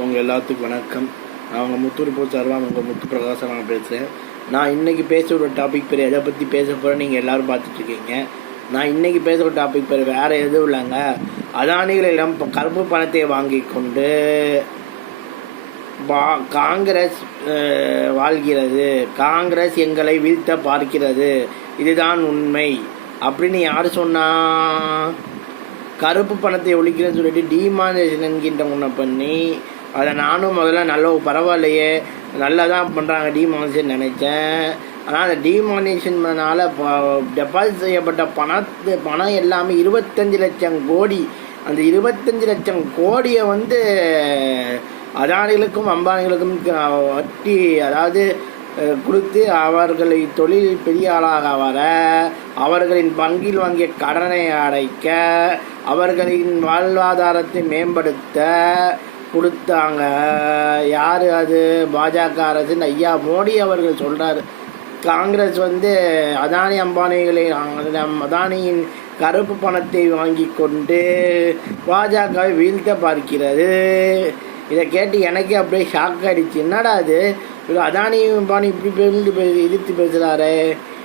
உங்கள் எல்லாத்துக்கும் வணக்கம். நான் உங்கள் முத்து போ உங்கள் முத்து பிரகாசம் நான் பேசுகிறேன் நான் இன்றைக்கி பேசுகிற டாபிக் பேர் எதை பற்றி பேச போகிறேன் நீங்கள் எல்லோரும் பார்த்துட்ருக்கீங்க. நான் இன்றைக்கி பேசுகிற டாபிக் பேர் வேறு எதுவும் இல்லைங்க. அதானிகளிடம் கருப்பு பணத்தை வாங்கி கொண்டு பா காங்கிரஸ் அஹ், வாழ்கிறது. காங்கிரஸ் எங்களை வீழ்த்த பார்க்கிறது. இதுதான் உண்மை. அப்படின்னு யார் சொன்னா? கருப்பு பணத்தை ஒழிக்கிறேன்னு சொல்லிட்டு டிமானிசேஷன் என்கின்ற ஒன்றை பண்ணி அதை நானும் முதல்ல நல்ல பரவாயில்லையே நல்லா தான் பண்ணுறாங்க டிமானிஷன் நினச்சேன். ஆனால் அந்த டிமானிசேஷன்னால டெபாசிட் செய்யப்பட்ட பணத்து பணம் எல்லாமே இருபத்தஞ்சி லட்சம் கோடி. அந்த இருபத்தஞ்சி லட்சம் கோடியை வந்து அதானிகளுக்கும் அம்பானிகளுக்கும் வட்டி அதாவது கொடுத்து அவர்களை தொழில் பெரிய ஆளாக வர அவர்களின் பங்கில் வாங்கிய கடனை அடைக்க அவர்களின் வாழ்வாதாரத்தை மேம்படுத்த கொடுத்தாங்க. யார் அது? பாஜக அரசு ஐயா மோடி அவர்கள் சொல்கிறார் காங்கிரஸ் வந்து அதானி அம்பானிகளை அதானியின் கருப்பு பணத்தை வாங்கி கொண்டு பாஜகவை வீழ்த்த பார்க்கிறது. இதை கேட்டு எனக்கே அப்படியே ஷாக் ஆகிடுச்சு என்னடா அது இவர் அதானி அம்பானி இப்படி பேருந்து பே எதிர்த்து பேசுகிறாரு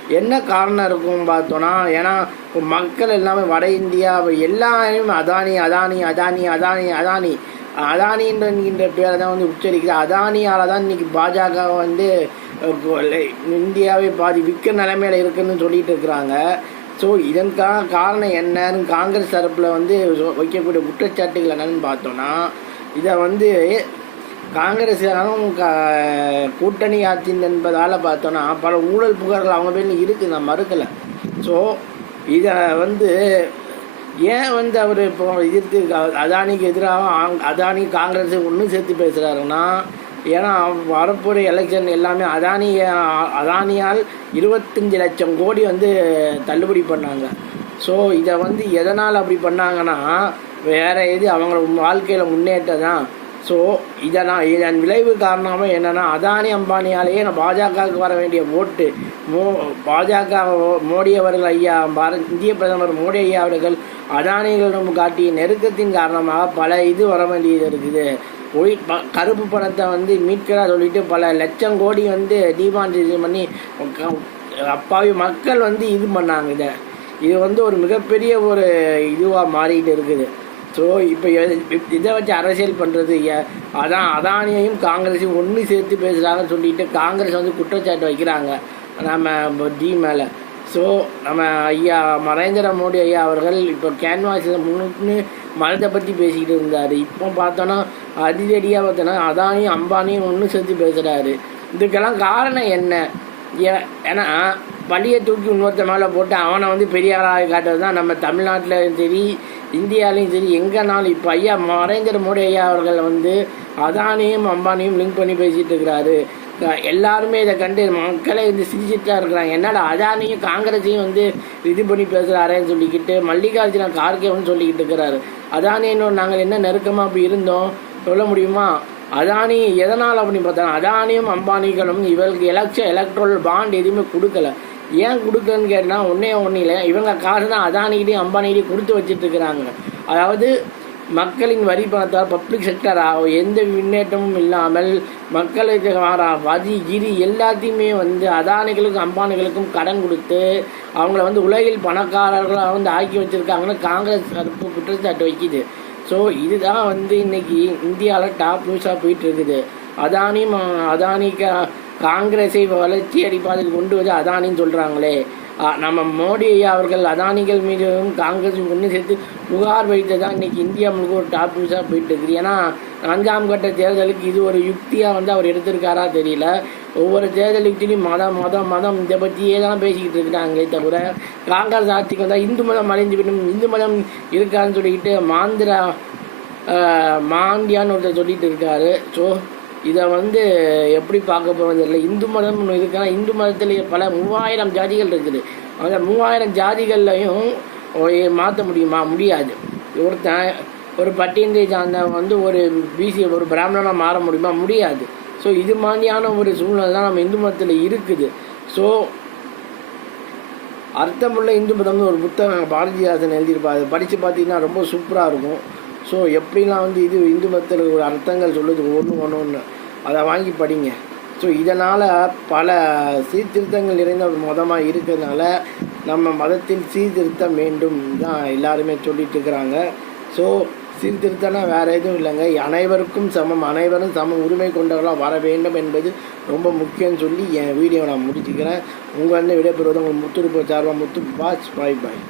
என்ன காரணம் இருக்கும் பார்த்தோன்னா ஏன்னா இப்போ மக்கள் எல்லாமே வட இந்தியா எல்லாரும் அதானி அதானி அதானி அதானி அதானி அதானின்ற என்கின்ற பேரை தான் வந்து உச்சரிக்குது. அதானியால் தான் இன்னைக்கு பாஜக வந்து இந்தியாவே பாதி விற்க நிலைமையில இருக்குன்னு சொல்லிட்டு இருக்கிறாங்க. ஸோ இதற்கான காரணம் என்னன்னு காங்கிரஸ் தரப்பில் வந்து வைக்கக்கூடிய குற்றச்சாட்டுகள் என்னன்னு பார்த்தோன்னா இதை வந்து காங்கிரஸாலும் க கூட்டணி ஆட்சி என்பதால் பார்த்தோன்னா பல ஊழல் புகார்கள் அவங்க பேரில் இருக்குது நான் மறுக்கலை. ஸோ இதை வந்து ஏன் வந்து அவர் இப்போ எதிர்த்து அதானிக்கு எதிராக ஆங்- அதானி காங்கிரஸ் ஒன்றும் சேர்த்து பேசுகிறாருன்னா ஏன்னா வரப்போகிற எலெக்ஷன் எல்லாமே அதானி அதானியால் இருபத்தஞ்சி லட்சம் கோடி வந்து தள்ளுபடி பண்ணாங்க. ஸோ இதை வந்து எதனால் அப்படி பண்ணாங்கன்னா வேறு எது அவங்க வாழ்க்கையில் முன்னேற்றம் தான் ஸோ இதை நான் இதன் விளைவு காரணமாக என்னென்னா அதானி அம்பானியாலேயே நான் பாஜகவுக்கு வர வேண்டிய ஓட்டு. மோ பாஜக மோடி அவர்கள் ஐயா பாரத் இந்திய பிரதமர் மோடி ஐயா அவர்கள் அதானிகளிடம் காட்டிய நெருக்கத்தின் காரணமாக பல இது வர வேண்டியது இருக்குது. ஒளி ப கருப்பு பணத்தை வந்து மீட்கிறா சொல்லிட்டு பல லட்சம் கோடி வந்து டிமானிசேஷன் பண்ணி அப்பாவி மக்கள் வந்து இது பண்ணாங்க இதை. இது வந்து ஒரு மிகப்பெரிய ஒரு இதுவாக மாறிட்டு இருக்குது. ஸோ இப்போ இதை வச்சு அரசியல் பண்ணுறது அதான் அதானியையும் காங்கிரஸையும் ஒன்று சேர்த்து பேசுகிறாங்கன்னு சொல்லிட்டு காங்கிரஸ் வந்து குற்றச்சாட்டு வைக்கிறாங்க. நம்ம டி மேலே. ஸோ நம்ம ஐயா நரேந்திர மோடி ஐயா அவர்கள் இப்போ கேன்வாஸில் முன்னுக்கு மதத்தை பற்றி பேசிக்கிட்டு இருந்தார். இப்போ பார்த்தோன்னா அதிரடியாக பார்த்தோன்னா அதானியும் அம்பானியும் ஒன்று சேர்த்து பேசுகிறாரு இதுக்கெல்லாம் காரணம் என்ன? ஏ- ஏன்னா பள்ளியை தூக்கி இன்னொருத்த மேலே போட்டு அவனை வந்து பெரியாராக காட்டுறது தான் நம்ம தமிழ்நாட்டில் சரி இந்தியாலையும் சரி எங்கேனாலும் இப்போ ஐயா நரேந்திர மோடி ஐயா அவர்கள் வந்து அதானியும் அம்பானியும் லிங்க் பண்ணி பேசிகிட்டு இருக்கிறாரு. எல்லாருமே இதை கண்டு மக்களே வந்து சிரிச்சிட்டு தான் இருக்கிறாங்க. என்னடா அதானியும் காங்கிரஸையும் வந்து இது பண்ணி பேசுகிறாரேன்னு சொல்லிக்கிட்டு மல்லிகார்ஜுன கார்கேவன் சொல்லிக்கிட்டு இருக்கிறாரு. அதானியும் நாங்கள் என்ன நெருக்கமாக அப்படி இருந்தோம்? சொல்ல முடியுமா? அதானி எதனால் அப்படி பார்த்தா அதானியும் அம்பானிகளும் இவர்களுக்கு எலக்ஷன் எலக்ட்ரல் பாண்ட் எதுவுமே கொடுக்கல. ஏன் கொடுக்கலன்னு கேட்டால் ஒன்றே ஒன்றும் இல்லை இவங்க காசு தான் அதானிகிட்டையும் அம்பானிகிட்டையும் கொடுத்து வச்சுட்டுருக்குறாங்க. அதாவது மக்களின் வரி பணத்தால் பப்ளிக் செக்டர் எந்த முன்னேற்றமும் இல்லாமல் மக்களுக்கு வர வரி கிரி எல்லாத்தையுமே வந்து அதானிகளுக்கும் அம்பானிகளுக்கும் கடன் கொடுத்து அவங்கள வந்து உலகில் பணக்காரர்களாக வந்து ஆக்கி வச்சுருக்காங்கன்னு காங்கிரஸ் தரப்பு குற்றச்சாட்டு வைக்கிது. ஸோ இதுதான் வந்து இன்னைக்கு இந்தியாவில் டாப் நியூஸாக போயிட்டு இருக்குது அதானி கா- காங்கிரஸை வளர்ச்சி அடிப்பாதையில் கொண்டு வந்து அதானின்னு சொல்கிறாங்களே நம்ம மோடி ஐயா அவர்கள் அதானிகள் மீதும் காங்கிரஸ் ஒன்று சேர்த்து புகார் வைத்து தான் இன்றைக்கி இந்தியா முழுக்க ஒரு டாப் நியூஸாக போயிட்டு இருக்குது. ஏன்னா நான்காம் கட்ட தேர்தலுக்கு இது ஒரு யுக்தியாக வந்து அவர் எடுத்திருக்காரா தெரியல. ஒவ்வொரு தேர்தல் யுக்திலையும் மதம் மதம் மதம் இதை பற்றியே தான் பேசிக்கிட்டு இருக்கிறாங்களே தவிர காங்கிரஸ் ஆட்சிக்கு வந்தால் இந்து மதம் அழிஞ்சு விடும் இந்து மதம் இருக்கான்னு சொல்லிக்கிட்டு மாந்திரா மாண்டியான்னு ஒருத்தர் சொல்லிட்டு இருக்காரு. ஸோ இதை வந்து எப்படி பார்க்க போகிறது இல்லை இந்து மதம் ஒன்று இந்து மதத்தில் பல மூவாயிரம் ஜாதிகள் இருக்குது. அந்த மூவாயிரம் ஜாதிகள்லையும் மாற்ற முடியுமா? முடியாது. ஒருத்தன் ஒரு பட்டியந்தை சார்ந்தவன் வந்து ஒரு பிசி ஒரு பிராமணனாக மாற முடியுமா? முடியாது. ஸோ இது மாதிரியான ஒரு சூழ்நிலை தான் நம்ம இந்து மதத்தில் இருக்குது. ஸோ அர்த்தமுள்ள இந்து மதம்னு ஒரு புத்தகம் பாரதிதாசன் எழுதியிருப்பாரு படித்து பார்த்தீங்கன்னா ரொம்ப சூப்பராக இருக்கும். ஸோ எப்படிலாம் வந்து இது இந்து மதத்தில் ஒரு அர்த்தங்கள் சொல்லுது? ஒன்று ஒன்று ஒன்று அதை வாங்கி படிங்க. ஸோ இதனால் பல சீர்திருத்தங்கள் நிறைந்த ஒரு மதமாக இருக்கிறதுனால நம்ம மதத்தில் சீர்திருத்தம் வேண்டும் தான் எல்லாருமே சொல்லிட்டு இருக்கிறாங்க. ஸோ சீர்திருத்தம்னா வேறு எதுவும் இல்லைங்க. அனைவருக்கும் சமம். அனைவரும் சம உரிமை கொண்டவர்களாக வர வேண்டும் என்பது ரொம்ப முக்கியம்னு சொல்லி என் வீடியோ நான் முடிச்சுக்கிறேன். உங்கள் வந்து விடைபெறுவது உங்கள் முத்துருப்பு சார்பாக முத்து பாஸ் பாய் பாய்